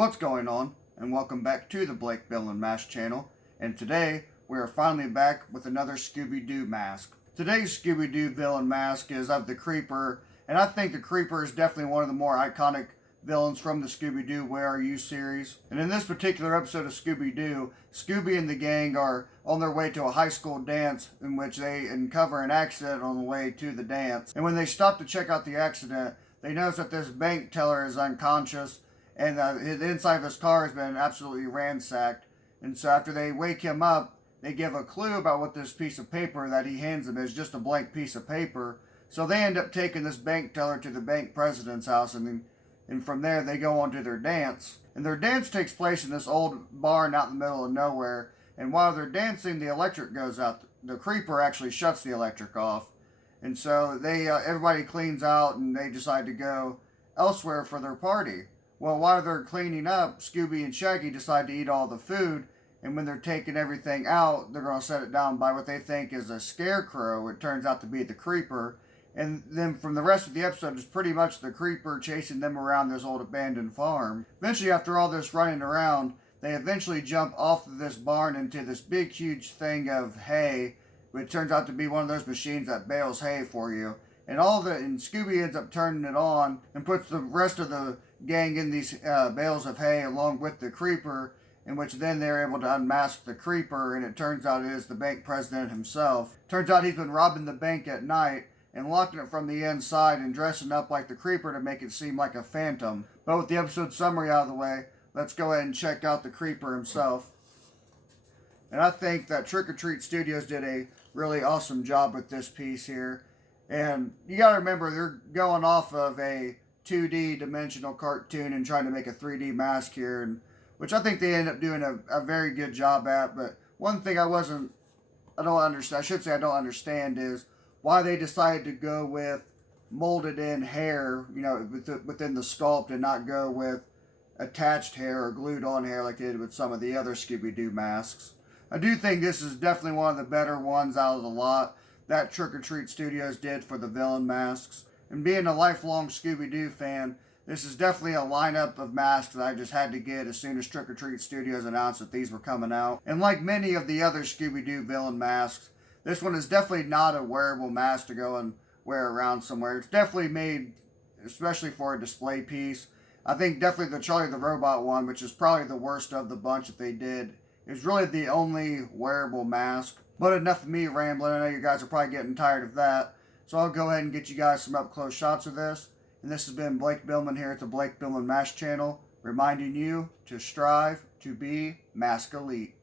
What's going on? And welcome back to the Blake Bill and Mask channel. And today we are finally back with another Scooby-Doo mask. Today's Scooby-Doo villain mask is of the Creeper, and I think the Creeper is definitely one of the more iconic villains from the Scooby-Doo Where Are You series. And in this particular episode of Scooby-Doo, Scooby and the gang are on their way to a high school dance in which they uncover an accident on the way to the dance. And when they stop to check out the accident, they notice that this bank teller is unconscious and the inside of his car has been absolutely ransacked. And so after they wake him up, they give a clue about what this piece of paper that he hands them is, just a blank piece of paper. So they end up taking this bank teller to the bank president's house, and from there they go on to their dance. And their dance takes place in this old barn out in the middle of nowhere. And while they're dancing, the electric goes out. The Creeper actually shuts the electric off. And so they everybody cleans out and they decide to go elsewhere for their party. Well, while they're cleaning up, Scooby and Shaggy decide to eat all the food, and when they're taking everything out, they're going to set it down by what they think is a scarecrow. It turns out to be the Creeper. And then from the rest of the episode, it's pretty much the Creeper chasing them around this old abandoned farm. Eventually, after all this running around, they eventually jump off of this barn into this big, huge thing of hay, which turns out to be one of those machines that bales hay for you. And Scooby ends up turning it on and puts the rest of the gang in these bales of hay along with the Creeper, in which then they're able to unmask the Creeper, and it turns out it is the bank president himself. Turns out he's been robbing the bank at night and locking it from the inside and dressing up like the Creeper to make it seem like a phantom. But with the episode summary out of the way, let's go ahead and check out the Creeper himself. And I think that Trick or Treat Studios did a really awesome job with this piece here. And you gotta remember, they're going off of a 2D dimensional cartoon and trying to make a 3D mask here, and which I think they end up doing a very good job at. But one thing I don't understand is why they decided to go with molded in hair, within the sculpt, and not go with attached hair or glued on hair like they did with some of the other Scooby-Doo masks. I do think this is definitely one of the better ones out of the lot that Trick or Treat Studios did for the villain masks. And being a lifelong Scooby-Doo fan, this is definitely a lineup of masks that I just had to get as soon as Trick or Treat Studios announced that these were coming out. And like many of the other Scooby-Doo villain masks, this one is definitely not a wearable mask to go and wear around somewhere. It's definitely made especially for a display piece. I think definitely the Charlie the Robot one, which is probably the worst of the bunch that they did, is really the only wearable mask. But enough of me rambling. I know you guys are probably getting tired of that. So I'll go ahead and get you guys some up-close shots of this. And this has been Blake Billman here at the Blake Billman Mask channel, reminding you to strive to be Mask Elite.